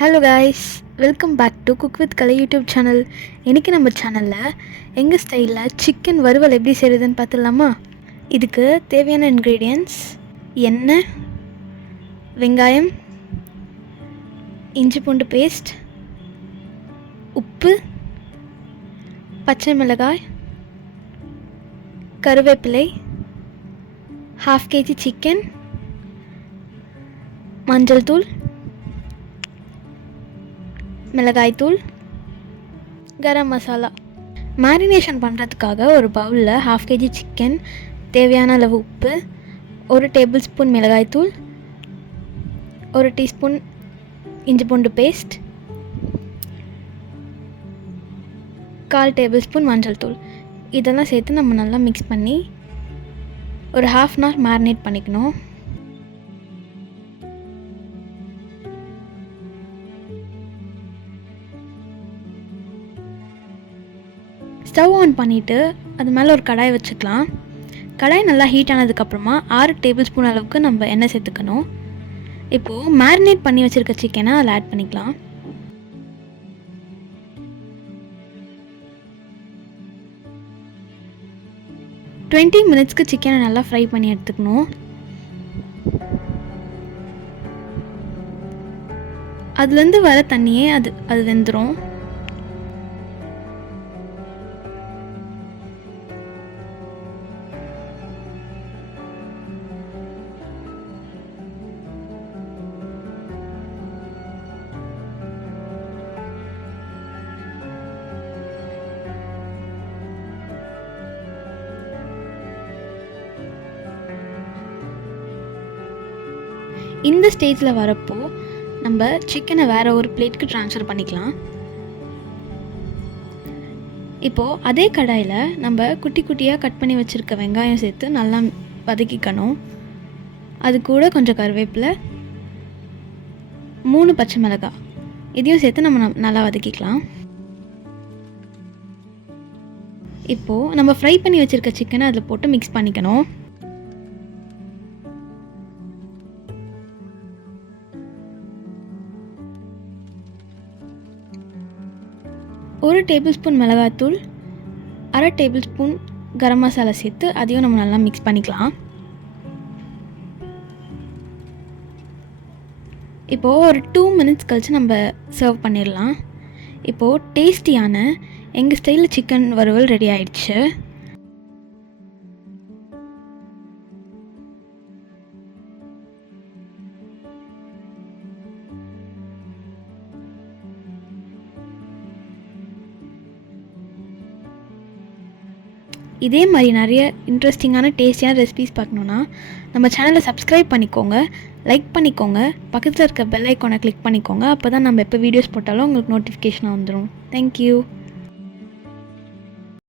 Hello guys welcome back to cook with Kalai YouTube channel இன்றைக்கி நம்ம சேனலில் எங்கள் ஸ்டைலில் சிக்கன் வறுவல் எப்படி செய்கிறதுன்னு பார்த்துடலாமா? இதுக்கு தேவையான இன்க்ரீடியன்ட்ஸ் எண்ணெய் வெங்காயம் இஞ்சி பூண்டு பேஸ்ட் உப்பு பச்சை மிளகாய் கருவேப்பிலை ஹாஃப் கேஜி சிக்கன் மஞ்சள் தூள் மிளகாய்த்தூள் கரம் மசாலா. மேரினேஷன் பண்ணுறதுக்காக ஒரு பவுலில் ஹாஃப் கேஜி சிக்கன் தேவையான அளவு உப்பு ஒரு டேபிள் ஸ்பூன் மிளகாய்த்தூள் ஒரு டீஸ்பூன் இஞ்சி பூண்டு பேஸ்ட் கால் டேபிள் ஸ்பூன் மஞ்சள் தூள். இதெல்லாம் சேர்த்து நம்ம நல்லா மிக்ஸ் பண்ணி ஒரு ஹாஃப் அன் ஹவர் மேரினேட் பண்ணிக்கணும். ஸ்டவ் ஆன் பண்ணிவிட்டு அது மேலே ஒரு கடாய் வச்சுக்கலாம். கடாய் நல்லா ஹீட் ஆனதுக்கப்புறமா ஆறு டேபிள் ஸ்பூன் அளவுக்கு நம்ம எண்ணெய் சேர்த்துக்கணும். இப்போது மேரினேட் பண்ணி வச்சுருக்க சிக்கனை அதில் ஆட் பண்ணிக்கலாம். டுவெண்ட்டி மினிட்ஸ்க்கு சிக்கனை நல்லா ஃப்ரை பண்ணி எடுத்துக்கணும். அதுலேருந்து வர தண்ணியே அது அது வெந்துடும் இந்த ஸ்டேஜில் வரப்போ நம்ம சிக்கனை வேறு ஒரு பிளேட்க்கு ட்ரான்ஸ்ஃபர் பண்ணிக்கலாம். இப்போது அதே கடாயில் நம்ம குட்டி குட்டியாக கட் பண்ணி வச்சுருக்க வெங்காயம் சேர்த்து நல்லா வதக்கிக்கணும். அது கூட கொஞ்சம் கருவேப்பிலை மூணு பச்சை மிளகாய். இதையும் சேர்த்து நம்ம நல்லா வதக்கிக்கலாம். இப்போது நம்ம ஃப்ரை பண்ணி வச்சுருக்க சிக்கனை அதில் போட்டு மிக்ஸ் பண்ணிக்கணும். ஒரு டேபிள் ஸ்பூன் மிளகாத்தூள் அரை டேபிள் ஸ்பூன் கரம் மசாலா சேர்த்து அதையும் நம்ம நல்லா மிக்ஸ் பண்ணிக்கலாம். இப்போது ஒரு டூ மினிட்ஸ் கழித்து நம்ம சர்வ் பண்ணிடலாம். இப்போது டேஸ்டியான எங்கள் ஸ்டைலில் சிக்கன் வறுவல் ரெடி ஆயிடுச்சு. இதே மாதிரி நிறைய இன்ட்ரெஸ்டிங்கான டேஸ்டியான ரெசிபிஸ் பார்க்கணுன்னா நம்ம சேனலை சப்ஸ்கிரைப் பண்ணிக்கோங்க லைக் பண்ணிக்கோங்க பக்கத்தில் இருக்க பெல் ஐக்கானை கிளிக் பண்ணிக்கோங்க அப்போ தான் நம்ம எப்போ வீடியோஸ் போட்டாலும் உங்களுக்கு நோட்டிஃபிகேஷனாக வந்துடும் தேங்க்யூ